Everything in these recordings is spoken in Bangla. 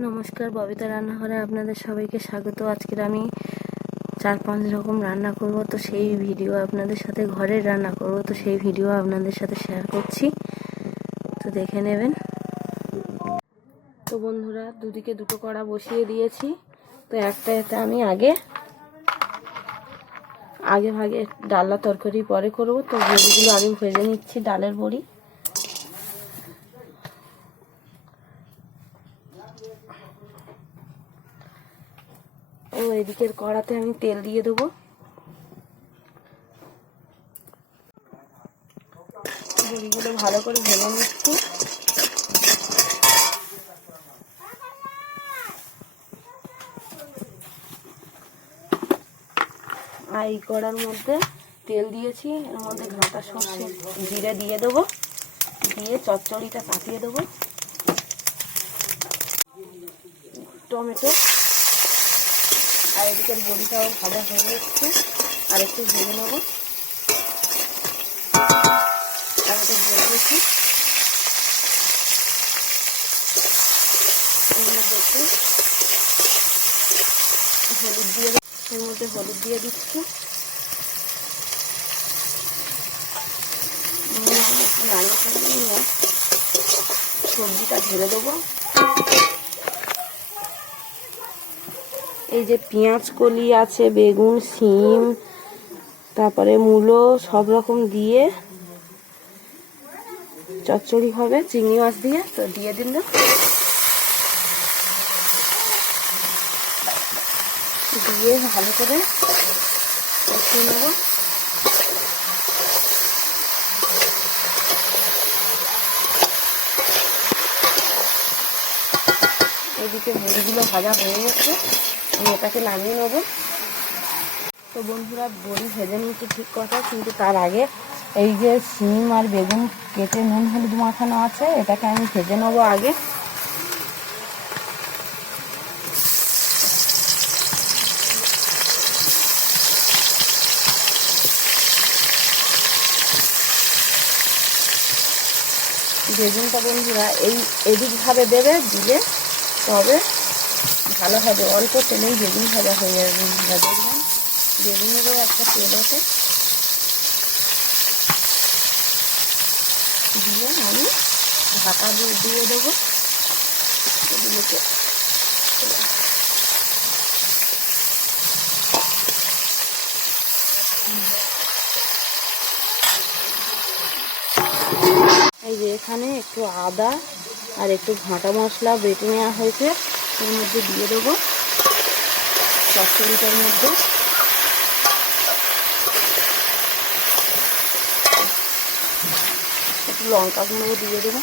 নমস্কার, ববিতা রান্নাঘরে আপনাদের সবাইকে স্বাগত। আজকের আমি 4-5 রকম রান্না করব, তো সেই ভিডিও আপনাদের সাথে, ঘরের রান্না করব, তো সেই ভিডিও আপনাদের সাথে শেয়ার করছি, তো দেখে নেবেন। তো বন্ধুরা, দুদিকে দুটো কড়া বসিয়ে দিয়েছি। তো একটাতে আমি আগে ভাগে ডালনা তরকারি পরে করব। তো বড়িগুলো আগে ভেজে নিচ্ছি, ডালের বড়ি। ও এদিকের কড়াতে আমি তেল দিয়ে দেবো। বড়িগুলো ভালো করে ভেজে নিচ্ছি। আর এই কড়ার মধ্যে তেল দিয়েছি, এর মধ্যে ঘাটা সর্ষে জিরে দিয়ে দেবো, দিয়ে চচ্চড়িটা কাটিয়ে দেবো, টমেটো, আর এদিকের বড়িটাও ভাজা হয়ে যাচ্ছে, আর একটু ভেজে নেবো। টমেটো দিয়ে দিয়েছি, এর মধ্যে একটু হলুদ দিয়ে, এর মধ্যে হলুদ দিয়ে দিচ্ছি। নিয়ে সবজিটা ঢেলে দেবো। এই যে পেঁয়াজ কলি আছে, বেগুন, শিম, তারপরে মূলো, সব রকম দিয়ে চচ্চড়ি হবে চিংড়ি মাছ দিয়ে, তো দিয়ে দিল। দিয়ে ভালো করে কষিয়ে নেব। এদিকে বড়িগুলো ভাজা হয়ে গেছে, আমি এটাকে নামিয়ে নেব। তো বন্ধুরা, বড়ি ভেজে নিয়েছি ঠিক কথা, কিন্তু তার আগে এই যে শিম আর বেগুন কেটে নুন হলুদ মাখানো আছে, এটাকে আমি ভেজে নেবো আগে। বেগুনটা বন্ধুরা এদিকভাবে দেবে, দিলে তবে ভালো হবে। অল্প তেলেই বেগুন ভাজা হয়ে যাবে বন্ধুরা, দেখবেন বেগুনেরও একটা তেল ওঠে। দিয়ে আমি ঢাকা দিয়ে দেবো এগুলোকে। এই যে এখানে একটু আদা আর একটু ঘাঁটা মশলা বেটে নেওয়া হয়েছে, এর মধ্যে দিয়ে দেবো চচ্চড়িটার মধ্যে। একটু লঙ্কা গুঁড়ো দিয়ে দেবো।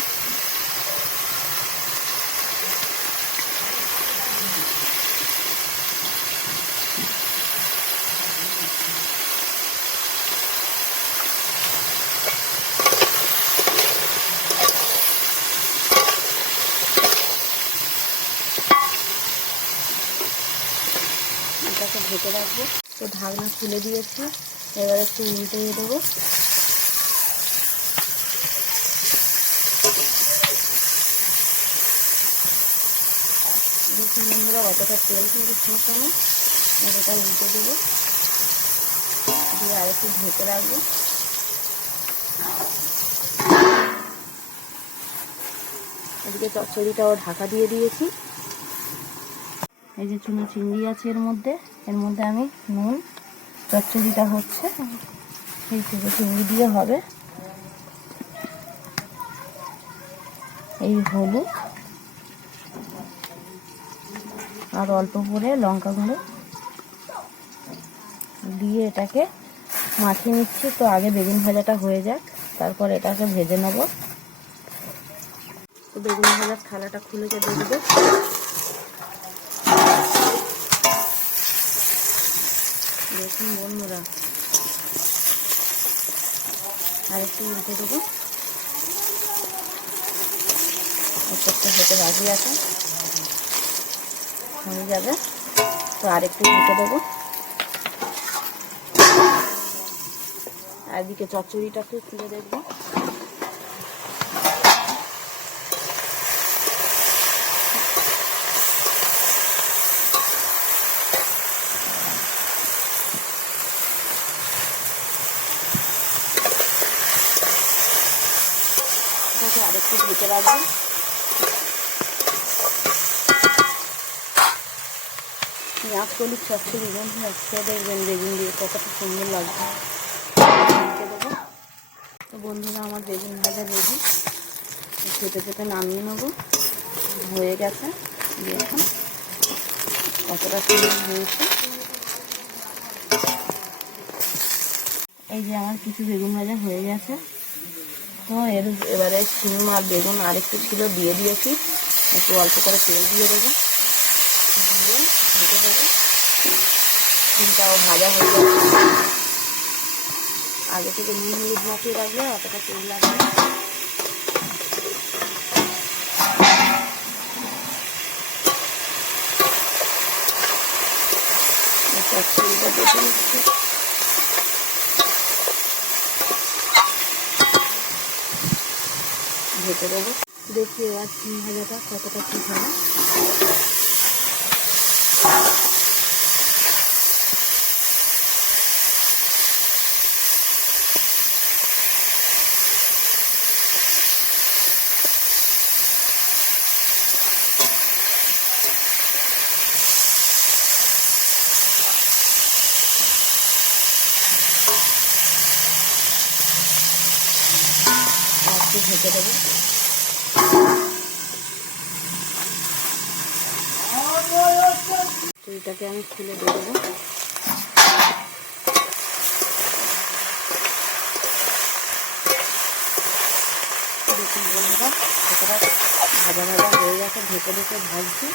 এটাকে ঢেকে রাখবো। তো ঢাকনা খুলে দিয়েছি, এবার একটু উল্টে দেবো। দেখুন বন্ধুরা, অতটা তেল কিন্তু ছিঁড়ছে না। এটা উল্টে দেবো, দিয়ে আরেকটু ঢেকে রাখবো। এদিকে চচ্চড়িটাও ঢাকা দিয়ে দিয়েছি। এই যে চুনো চিংড়ি আছে এর মধ্যে আমি নুন, চচ্চড়িটা হচ্ছে এই চুনো চিংড়ি দিয়ে হবে। এই হলুদ আর অল্প করে লঙ্কা গুঁড়ো দিয়ে এটাকে মাখিয়ে নিচ্ছি। তো আগে বেগুন ভাজাটা হয়ে যাক, তারপর এটাকে ভেজে নেব। তো বেগুন ভাজার থালাটা খুলে দিয়ে দেবো। দেখুন বন্ধুরা, আর একটু উল্টে দেবো। একটা হতে রাজি আছে, হয়ে যাবে। তো আর একটু ঢেকে দেবো। আর এদিকে চচ্চড়িটাকে তুলে দেখবো। একটু ঢেকে রাখবো। পেঁয়াজ কলির চচ্চড়ি বন্ধুরা খেয়ে দেখবেন বেগুন দিয়ে কতটা সুন্দর লাগবে। ঢেকে দেবো। তো বন্ধুরা আমার বেগুন ভাজা রেডি, খেতে খেতে নামিয়ে নেবো। হয়ে গেছে, দেখুন কতটা সুন্দর হয়েছে। এই যে আমার কিছু বেগুন ভাজা হয়ে গেছে। তো এবারে শিম আর বেগুন আরেকটু ছিল দিয়ে দিয়েছি, একটু অল্প করে তেল দিয়ে দেবো, দিয়ে ঢেকে দেবো। শিমটাও ভাজা হয়ে যাবে। আগে থেকে নুন হলুদ মাখিয়ে রাখলে অতটা তেল লাগবে। চচ্চড়িটা দেখে নিচ্ছি। ঢেকে দেবো। দেখি এবার শিম ভাজাটা কতটা ঠিক হবে। একটু ঢেকে দেবো। এটাকে আমি খুলে দিয়ে দেবো। দেখুন বন্ধুরা কতটা ভাজা ভাজা হয়ে গেছে, ঢেকে ঢেকে ভাজছি।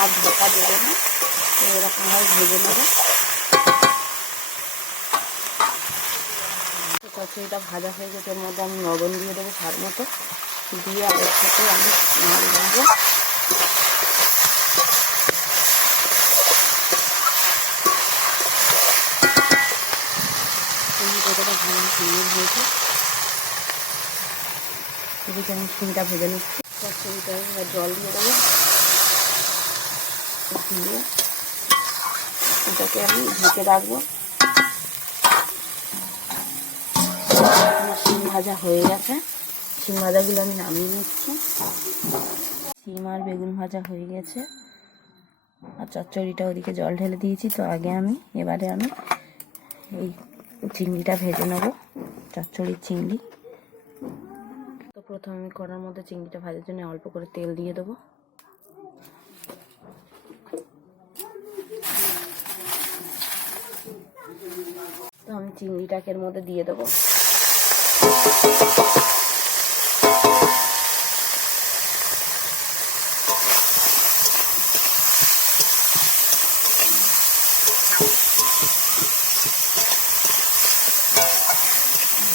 আর ঢাকা দেবো না, এরকমভাবে ভেজে নেবো। চচ্চড়িটা ভাজা হয়ে গেছে, এর মধ্যে আমি লবণ দিয়ে দেবো স্বাদ মতো, দিয়ে আরেক সাথে আমি নাড়িয়ে নেবো। কতটা ভালো সুন্দর হয়েছে। এদিকে আমি শিমটা ভেজে নিচ্ছি। চচ্চড়িটা জল দিয়ে দেবো, দিয়ে এটাকে আমি ঢেকে রাখবো। শিম ভাজা হয়ে গেছে, শিম ভাজাগুলো আমি নামিয়ে নিচ্ছি। শিম আর বেগুন ভাজা হয়ে গেছে, আর চচ্চড়িটা ওদিকে জল ঢেলে দিয়েছি। তো এবারে আমি এই চিংড়িটা ভেজে নেবো, চচ্চড়ির চিংড়ি। তো প্রথমে আমি কড়ার মধ্যে চিংড়িটা ভাজার জন্য অল্প করে তেল দিয়ে দেবো। তো আমি চিংড়িটাকে এর মধ্যে দিয়ে দেবো।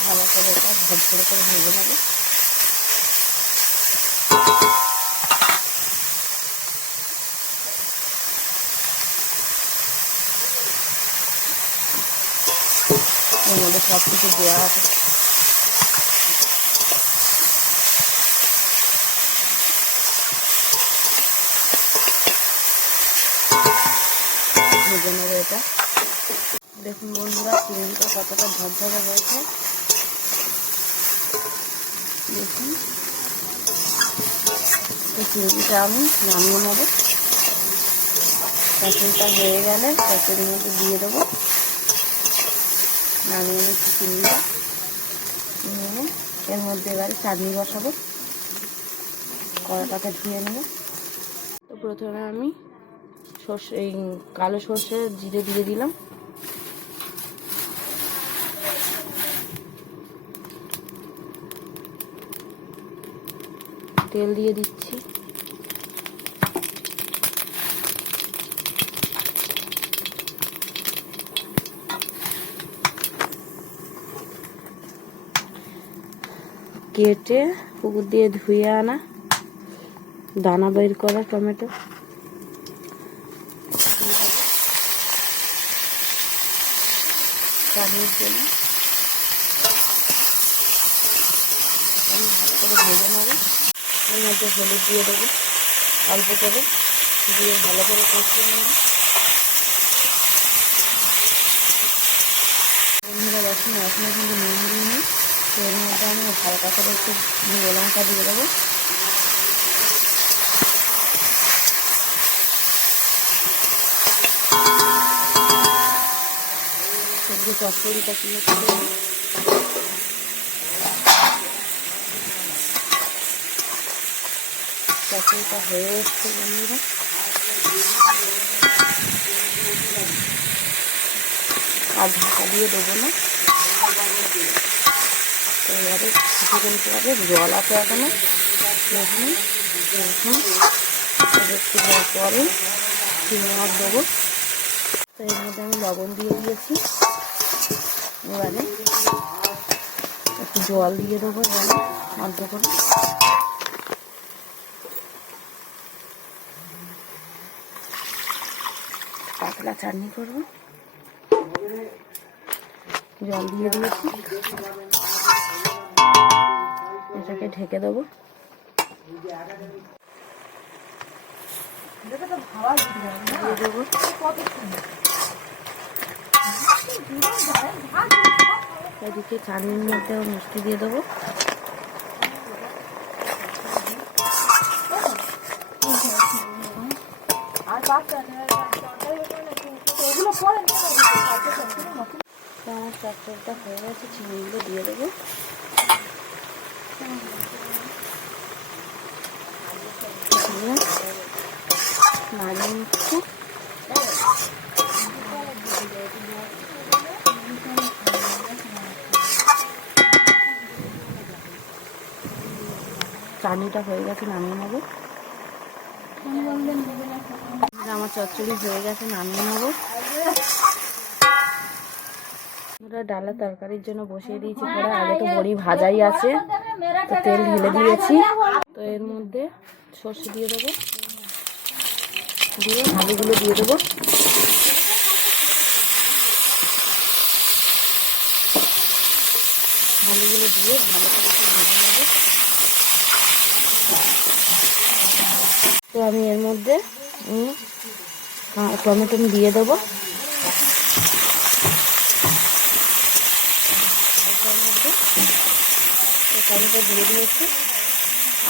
ভালো করে এটা ঝরঝরে করে ভেজে নেবো। এর মধ্যে সব কিছু দেওয়া আছে। ভেজে নেবো এটা। দেখুন বন্ধুরা চিংড়িটা কতটা ঝরঝরে হয়েছে, দেখুন। তো চিংড়িটা আমি নামিয়ে নেবো। চচ্চড়িটা হয়ে গেলে চচ্চড়ির মধ্যে দিয়ে দেবো। নামিয়ে নিচ্ছি চিংড়িটা, নিয়ে এর মধ্যে এবারে চাটনি বসাবো। কড়াটাকে ধুয়ে নেব। তো প্রথমে আমি কালো সর্ষে জিরে দিয়ে দিলাম। তেল দিয়ে দিচ্ছি। কেটে পুকুর দিয়ে ধুয়ে আনা দানা বের করা টমেটো চাটনির জন্য আমি ভালো করে ভেজে নেবো। এর মধ্যে হলুদ দিয়ে দেবো অল্প করে, দিয়ে ভালো করে কষিয়ে নেব। রসুন এখনও কিন্তু নুন দিইনি। তো এর মধ্যে আমি হালকা করে একটু গুঁড়ো লঙ্কা দিয়ে দেবো। সবজি চচ্চড়িটা কি হচ্ছে, চচ্চড়িটা হয়ে এসছে বন্ধুরা। আর ঢাকা দিয়ে দেবো না। তো এবারে কিছুক্ষণ পরে জল আছে এখনো, দেখুন দেখুন একটু পরে চিংড়ি মাছ দেবো। তো এর মধ্যে আমি লবণ দিয়ে দিয়েছি। এবারে একটু জল দিয়ে দেবো, এবারে অল্প করে। পাতলা চাটনি করবো, জল দিয়ে দিয়েছি। এটাকে ঢেকে দেবো। এদিকে চাটনির মধ্যেও মিষ্টি দিয়ে দেবো। আমার চচ্চড়িটা হয়ে গেছে, চিনিগুলো দিয়ে দেবো। নাড়িয়ে নিচ্ছি। চাটনিটা হয়ে গেছে, নামিয়ে নেবো। আমার চচ্চড়ি হয়ে গেছে, নামিয়ে নেবো। ডালের তরকারির জন্য বসিয়ে দিয়েছি পরে। আগে তো বড়ি ভাজাই আছে, তো তেল ঢেলে দিয়েছি। তো এর মধ্যে সর্ষে দিয়ে দেবো, দিয়ে আলুগুলো দিয়ে দেবো। আলুগুলো দিয়ে ভালো করে একটু ভেজে নেবো। তো আমি এর মধ্যে টমেটো দিয়ে দেবো। টমেটো দিয়ে দিয়েছি,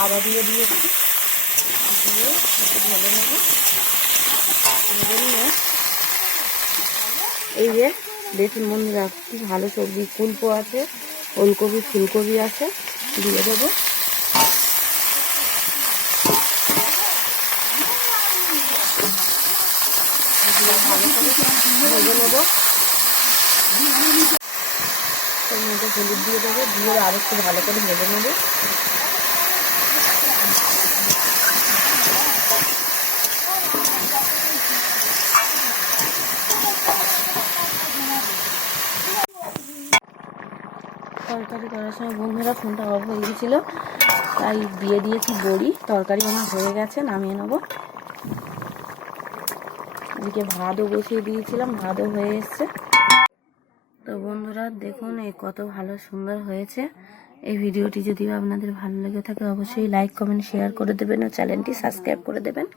আদা দিয়ে দিয়েছি, দিয়ে একটু ভেজে নেবো। ভেজে নিয়ে এই যে দেখুন বন্ধুরা, কি ভালো সবজি, কুলপো আছে, ওলকপি ফুলকপি আছে, দিয়ে দেবো। ভালো করে ভেজে নেবো। এর মধ্যে হলুদ দিয়ে দেবো, দিয়ে আর একটু ভালো করে ভেজে নেবো। তরকারি করার সময় বন্ধুরা ফোনটা অফ হয়ে গিয়েছিল, তাই দিয়ে দিয়েছি বড়ি। তরকারি আমার হয়ে গেছে, নামিয়ে নেবো। এদিকে ভাতও বসিয়ে দিয়েছিলাম, ভাতও হয়ে এসছে। তো বন্ধুরা দেখুন এই কত ভালো সুন্দর হয়েছে। এই ভিডিওটি যদি আপনাদের ভালো লেগে থাকে অবশ্যই লাইক কমেন্ট শেয়ার করে দেবেন ও চ্যানেলটি সাবস্ক্রাইব করে দেবেন।